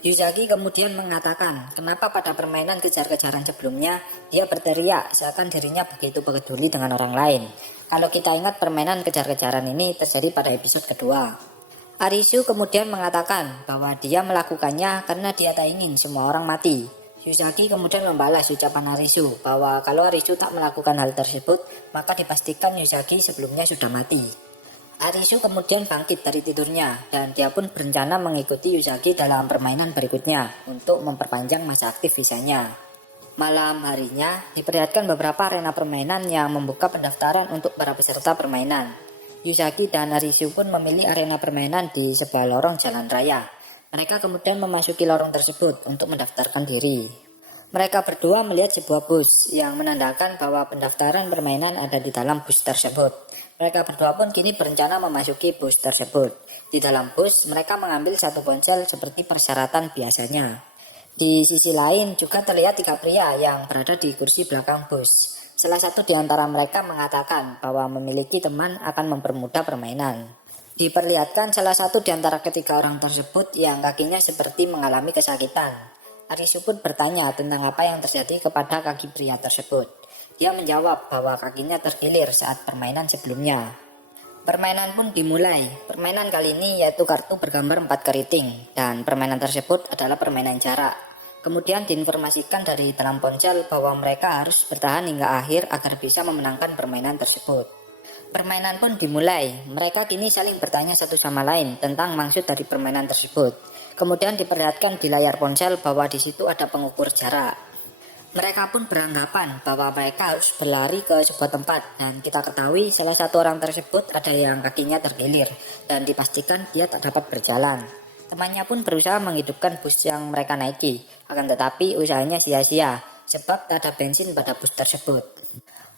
Yuzaki kemudian mengatakan kenapa pada permainan kejar-kejaran sebelumnya dia berteriak seakan dirinya begitu peduli dengan orang lain. Kalau kita ingat permainan kejar-kejaran ini terjadi pada episode kedua. Arisu kemudian mengatakan bahwa dia melakukannya karena dia tak ingin semua orang mati. Yuzaki kemudian membalas ucapan Arisu bahwa kalau Arisu tak melakukan hal tersebut maka dipastikan Yuzaki sebelumnya sudah mati. Arisu kemudian bangkit dari tidurnya dan dia pun berencana mengikuti Yuzaki dalam permainan berikutnya untuk memperpanjang masa aktif visanya. Malam harinya diperlihatkan beberapa arena permainan yang membuka pendaftaran untuk para peserta permainan. Yuzaki dan Arisu pun memilih arena permainan di sebuah lorong jalan raya. Mereka kemudian memasuki lorong tersebut untuk mendaftarkan diri. Mereka berdua melihat sebuah bus yang menandakan bahwa pendaftaran permainan ada di dalam bus tersebut. Mereka berdua pun kini berencana memasuki bus tersebut. Di dalam bus, mereka mengambil satu ponsel seperti persyaratan biasanya. Di sisi lain juga terlihat 3 pria yang berada di kursi belakang bus. Salah satu di antara mereka mengatakan bahwa memiliki teman akan mempermudah permainan. Diperlihatkan salah satu di antara ketiga orang tersebut yang kakinya seperti mengalami kesakitan. Arisu pun bertanya tentang apa yang terjadi kepada kaki pria tersebut. Dia menjawab bahwa kakinya terkilir saat permainan sebelumnya. Permainan pun dimulai. Permainan kali ini yaitu kartu bergambar 4 keriting, dan permainan tersebut adalah permainan jarak. Kemudian diinformasikan dari dalam ponsel bahwa mereka harus bertahan hingga akhir agar bisa memenangkan permainan tersebut. Permainan pun dimulai. Mereka kini saling bertanya satu sama lain tentang maksud dari permainan tersebut. Kemudian diperlihatkan di layar ponsel bahwa di situ ada pengukur jarak. Mereka pun beranggapan bahwa mereka harus berlari ke sebuah tempat, dan kita ketahui salah satu orang tersebut ada yang kakinya tergilir dan dipastikan dia tak dapat berjalan. Temannya pun berusaha menghidupkan bus yang mereka naiki, akan tetapi usahanya sia-sia sebab tak ada bensin pada bus tersebut.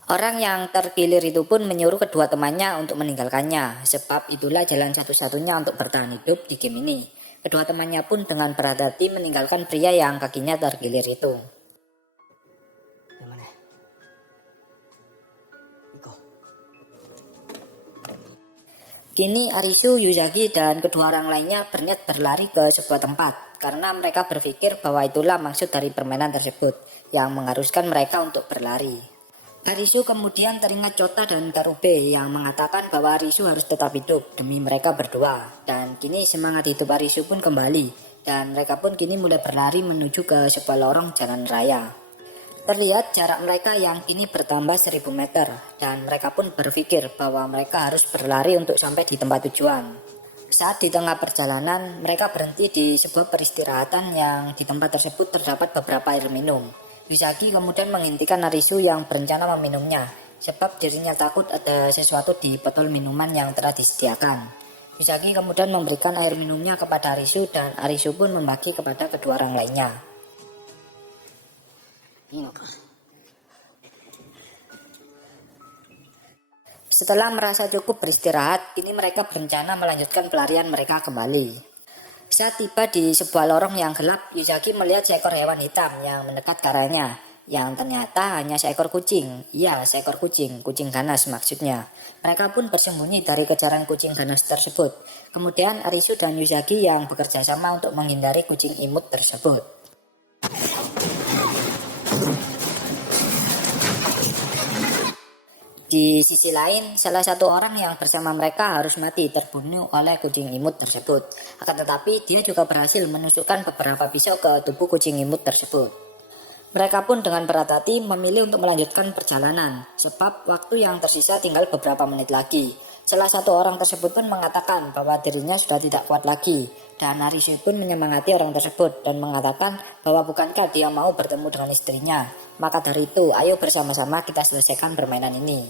Orang yang tergilir itu pun menyuruh kedua temannya untuk meninggalkannya, sebab itulah jalan satu-satunya untuk bertahan hidup di game ini. Kedua temannya pun dengan berhati-hati meninggalkan pria yang kakinya tergilir itu. Kini Arisu, Yuzaki, dan kedua orang lainnya berniat berlari ke sebuah tempat karena mereka berpikir bahwa itulah maksud dari permainan tersebut yang mengharuskan mereka untuk berlari. Arisu kemudian teringat Chota dan Karube yang mengatakan bahwa Arisu harus tetap hidup demi mereka berdua, dan kini semangat hidup Arisu pun kembali dan mereka pun kini mulai berlari menuju ke sebuah lorong jalan raya. Terlihat jarak mereka yang kini bertambah 1000 meter dan mereka pun berpikir bahwa mereka harus berlari untuk sampai di tempat tujuan. Saat di tengah perjalanan, mereka berhenti di sebuah peristirahatan yang di tempat tersebut terdapat beberapa air minum. Yuzaki kemudian menghentikan Arisu yang berencana meminumnya sebab dirinya takut ada sesuatu di botol minuman yang telah disediakan. Yuzaki kemudian memberikan air minumnya kepada Arisu dan Arisu pun membagi kepada kedua orang lainnya. Setelah merasa cukup beristirahat, kini mereka berencana melanjutkan pelarian mereka kembali. Saat tiba di sebuah lorong yang gelap, Yuzaki melihat seekor hewan hitam yang mendekat ke arahnya, yang ternyata hanya seekor kucing. Iya, seekor kucing ganas maksudnya. Mereka pun bersembunyi dari kejaran kucing ganas tersebut. Kemudian Arisu dan Yuzaki yang bekerja sama untuk menghindari kucing imut tersebut. Di sisi lain, salah satu orang yang bersama mereka harus mati terbunuh oleh kucing imut tersebut. Akan tetapi dia juga berhasil menusukkan beberapa pisau ke tubuh kucing imut tersebut. Mereka pun dengan berhati-hati memilih untuk melanjutkan perjalanan, sebab waktu yang tersisa tinggal beberapa menit lagi. Salah satu orang tersebut pun mengatakan bahwa dirinya sudah tidak kuat lagi, dan Arisu pun menyemangati orang tersebut dan mengatakan bahwa bukankah dia mau bertemu dengan istrinya. Maka dari itu, ayo bersama-sama kita selesaikan permainan ini.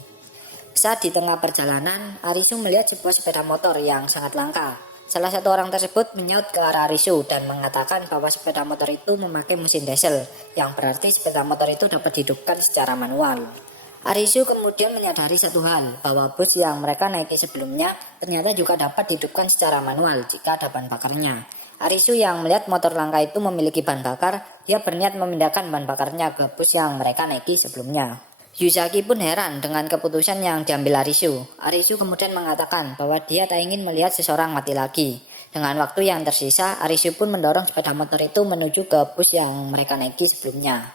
Saat di tengah perjalanan, Arisu melihat sebuah sepeda motor yang sangat langka. Salah satu orang tersebut menyaut ke arah Arisu dan mengatakan bahwa sepeda motor itu memakai mesin diesel, yang berarti sepeda motor itu dapat dihidupkan secara manual. Arisu kemudian menyadari satu hal, bahwa bus yang mereka naiki sebelumnya ternyata juga dapat dihidupkan secara manual jika ada bahan bakarnya. Arisu yang melihat motor langka itu memiliki bahan bakar, dia berniat memindahkan bahan bakarnya ke bus yang mereka naiki sebelumnya. Yuzaki pun heran dengan keputusan yang diambil Arisu. Arisu kemudian mengatakan bahwa dia tak ingin melihat seseorang mati lagi. Dengan waktu yang tersisa, Arisu pun mendorong sepeda motor itu menuju ke bus yang mereka naiki sebelumnya.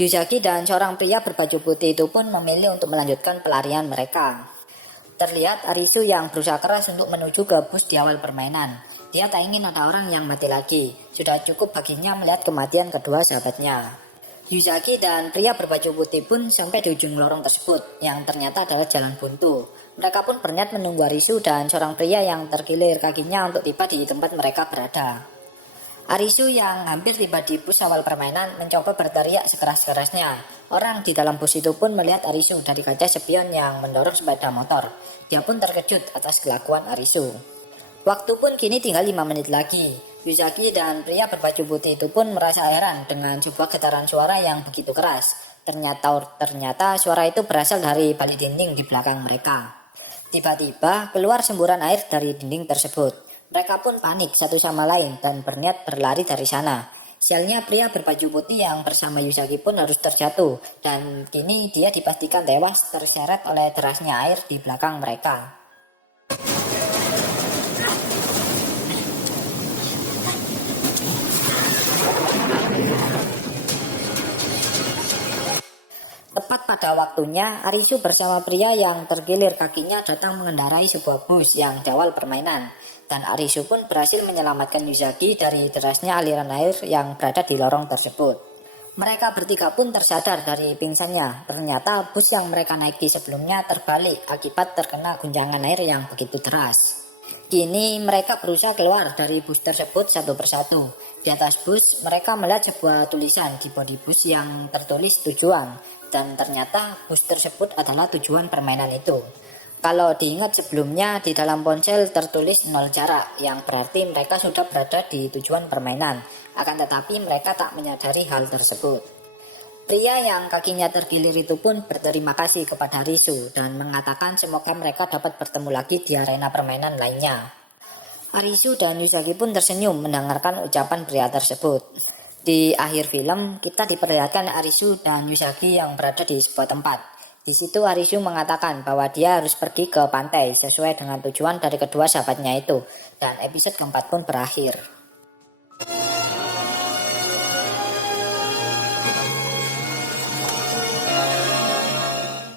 Yuzaki dan seorang pria berbaju putih itu pun memilih untuk melanjutkan pelarian mereka. Terlihat Arisu yang berusaha keras untuk menuju ke bus di awal permainan. Dia tak ingin ada orang yang mati lagi. Sudah cukup baginya melihat kematian kedua sahabatnya. Yuzaki dan pria berbaju putih pun sampai di ujung lorong tersebut, yang ternyata adalah jalan buntu. Mereka pun berniat menunggu Arisu dan seorang pria yang tergilir kakinya untuk tiba di tempat mereka berada. Arisu yang hampir tiba di bus awal permainan mencoba berteriak sekeras-kerasnya. Orang di dalam bus itu pun melihat Arisu dari kaca spion yang mendorong sepeda motor. Dia pun terkejut atas kelakuan Arisu. Waktu pun kini tinggal 5 menit lagi. Yuzaki dan pria berbaju putih itu pun merasa heran dengan sebuah getaran suara yang begitu keras. Ternyata suara itu berasal dari balik dinding di belakang mereka. Tiba-tiba keluar semburan air dari dinding tersebut. Mereka pun panik satu sama lain dan berniat berlari dari sana. Sialnya pria berbaju putih yang bersama Yuzaki pun harus terjatuh dan kini dia dipastikan tewas terseret oleh derasnya air di belakang mereka. Tepat pada waktunya, Arisu bersama pria yang tergilir kakinya datang mengendarai sebuah bus yang di awal permainan. Dan Arisu pun berhasil menyelamatkan Yuzaki dari derasnya aliran air yang berada di lorong tersebut. Mereka bertiga pun tersadar dari pingsannya. Ternyata bus yang mereka naiki sebelumnya terbalik akibat terkena guncangan air yang begitu deras. Kini mereka berusaha keluar dari bus tersebut satu persatu. Di atas bus mereka melihat sebuah tulisan di bodi bus yang tertulis tujuan. Dan ternyata bus tersebut adalah tujuan permainan itu. Kalau diingat sebelumnya di dalam ponsel tertulis 0 jarak, yang berarti mereka sudah berada di tujuan permainan. Akan tetapi mereka tak menyadari hal tersebut. Pria yang kakinya tergilir itu pun berterima kasih kepada Arisu dan mengatakan semoga mereka dapat bertemu lagi di arena permainan lainnya. Arisu dan Yuzaki pun tersenyum mendengarkan ucapan pria tersebut. Di akhir film, kita diperlihatkan Arisu dan Yuzaki yang berada di sebuah tempat. Di situ Arisu mengatakan bahwa dia harus pergi ke pantai sesuai dengan tujuan dari kedua sahabatnya itu. Dan episode keempat pun berakhir.